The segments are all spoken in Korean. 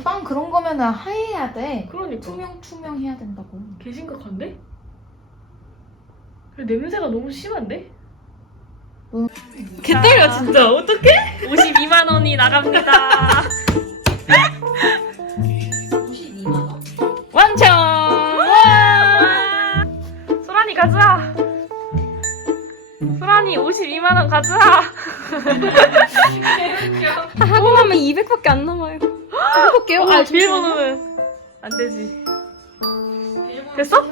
그러면은 하얘야 돼. 그러니까 투명 투명 해야 된다고. 개 심각한데? 그리고 냄새가 너무 심한데? 응. 개떨려 진짜 어떡해? 52만 원이 나갑니다 92만 원. 완전 와 소란이 가자 소란이 52만 원 가자 하고 나면 200밖에 안 남아요. 해볼게요. 아 아, 비밀번호는 안 되지 됐어? 아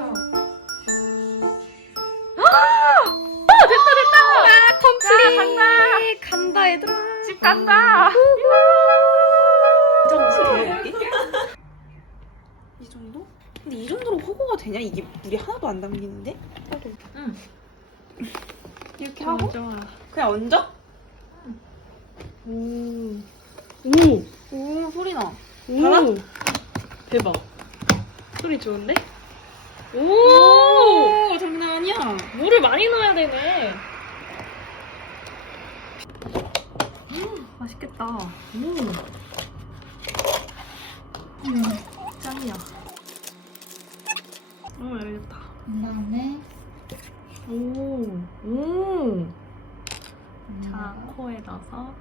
됐다 됐다 컴플릿. 간다. 간다 얘들아. 집 간다 이 정도? 근데 이 정도로 허거가 되냐? 이게 물이 하나도 안 담기는데? 응. 이렇게 하고 좋아 그냥 얹어? 오 오! 나. 오 대박 소리 좋은데? 오 오 장난 아니야. 물을 많이 넣어야 되네 음, 맛있겠다 음. 음, 짱이야 어 열렸다 그다음에 오, 오. 자, 코에 넣어서.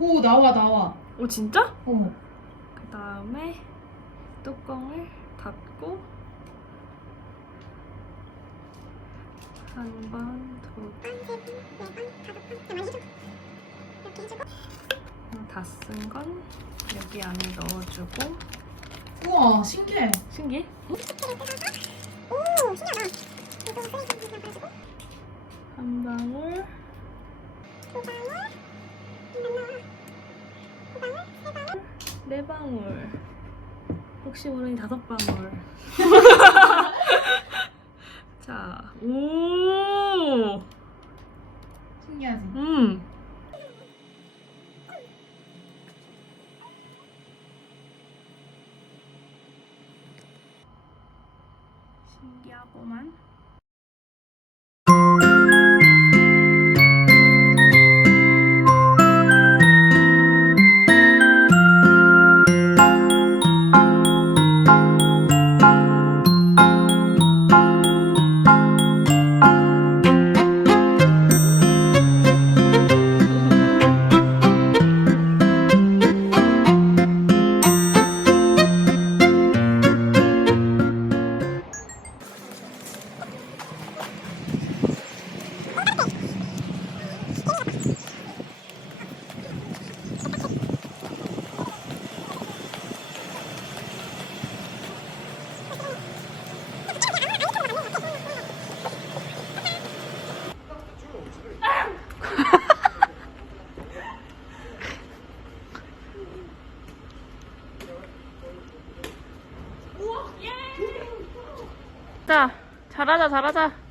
오 나와 나와. 오, 진짜? 어. 그 다음에 뚜껑을 닫고 한 번, 두 번. 다 쓴 건 여기 안에 넣어주고 우와 신기해. 신기해? 한 방울 네 방울 혹시 모르니 다섯 방울 자, 오, 신기하지. 음, 신기하구만. 자, 잘하자, 잘하자.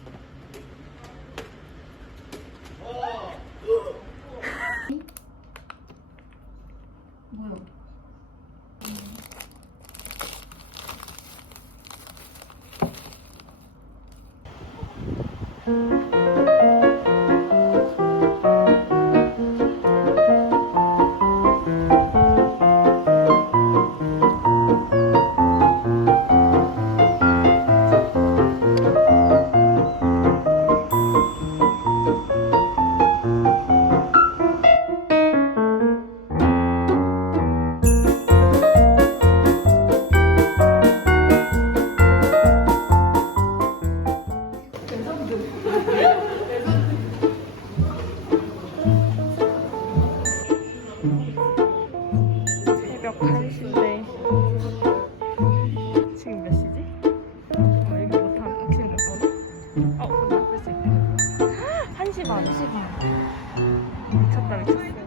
미쳤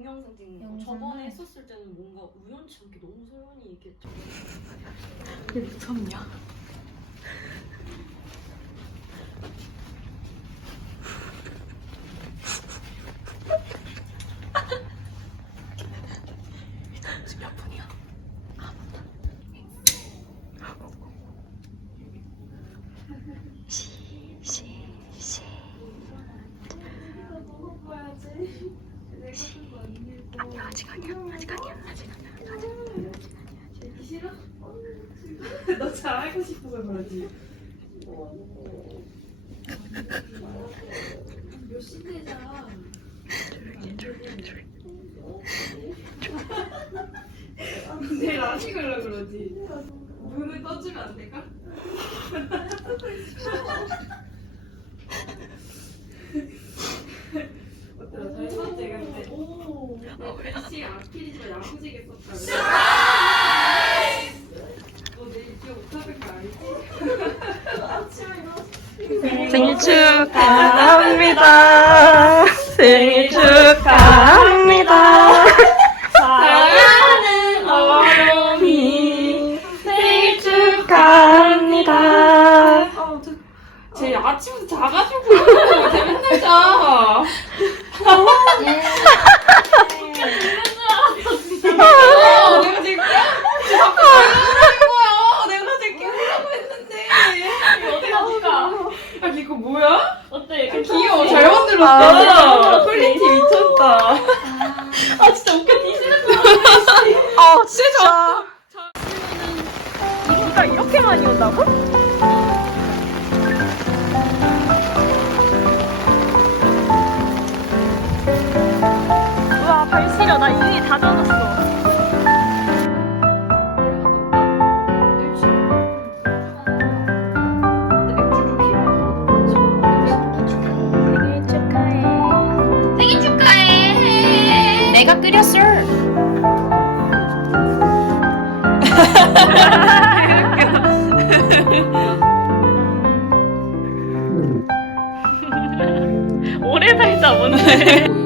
동영상 찍는 거 영상을? 저번에 했었을 때는 뭔가 우연치 않게 너무 소연이 이렇게 좀 왜 미쳤냐? 몇 분이야? 아니야 아직 아니야 아직 아니야 아직 아니야 아직 너 잘하고 싶어서 그러지. 내일 안 찍으려 그러지. 눈을 떠주면 안 될까? 어때요? 잘 썼지? 근데 오, 글씨 아필이지만 야무지게 썼다. 너 내일 기억 못하는 거 알지? 생일 축하합니다. 진짜. 비가 이렇게 많이 온다고? 우와 발 시려 나 이미 다젖 Bye.